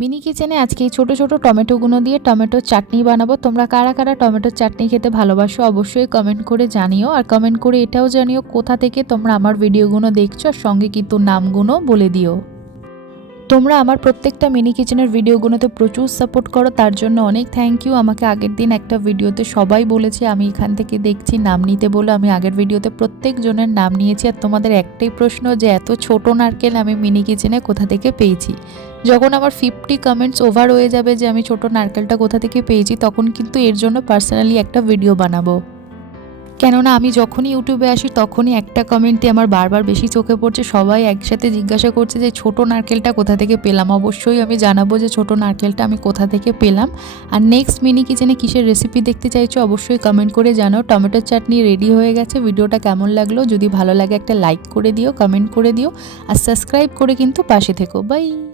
Mini কিচেনে আজকে এই ছোটো ছোটো টমেটোগুলো দিয়ে টমেটোর চাটনি বানাবো। তোমরা কারা কারা টমেটোর চাটনি খেতে ভালোবাসো অবশ্যই কমেন্ট করে জানিও, আর কমেন্ট করে এটাও জানিও কোথা থেকে তোমরা আমার ভিডিওগুলো দেখছো, আর সঙ্গে কিন্তু নামগুলো বলে দিও। তোমরা আমার প্রত্যেকটা মিনি কিচেনের ভিডিওগুলোতে প্রচুর সাপোর্ট করো, তার জন্য অনেক থ্যাংক ইউ। আমাকে আগের দিন একটা ভিডিওতে সবাই বলেছে আমি এখান থেকে দেখছি নাম নিতে বলে, আমি আগের ভিডিওতে প্রত্যেকজনের নাম নিয়েছি। আর তোমাদের একটাই প্রশ্ন যে এত ছোট নারকেল আমি মিনি কিচেনে কোথা থেকে পেয়েছি। যখন আমার 50 কমেন্টস ওভার হয়ে যাবে যে আমি ছোট নারকেলটা কোথা থেকে পেয়েছি, তখন কিন্তু এর জন্য পার্সোনালি একটা ভিডিও বানাবো। কেননা আমি যখনই ইউটিউবে আসি তখনই একটা কমেন্টে আমার বারবার বেশি চোখে পড়ছে, সবাই একসাথে জিজ্ঞাসা করছে যে ছোট নারকেলটা কোথা থেকে পেলাম। অবশ্যই আমি জানাবো যে ছোট নারকেলটা আমি কোথা থেকে পেলাম। আর নেক্সট মিনি কিচেনে কিসের রেসিপি দেখতে চাইছো অবশ্যই কমেন্ট করে জানাও। টমেটোর চাটনি রেডি হয়ে গেছে। ভিডিওটা কেমন লাগলো, যদি ভালো লাগে একটা লাইক করে দিও, কমেন্ট করে দিও, আর সাবস্ক্রাইব করে কিন্তু পাশে থেকো। বাই।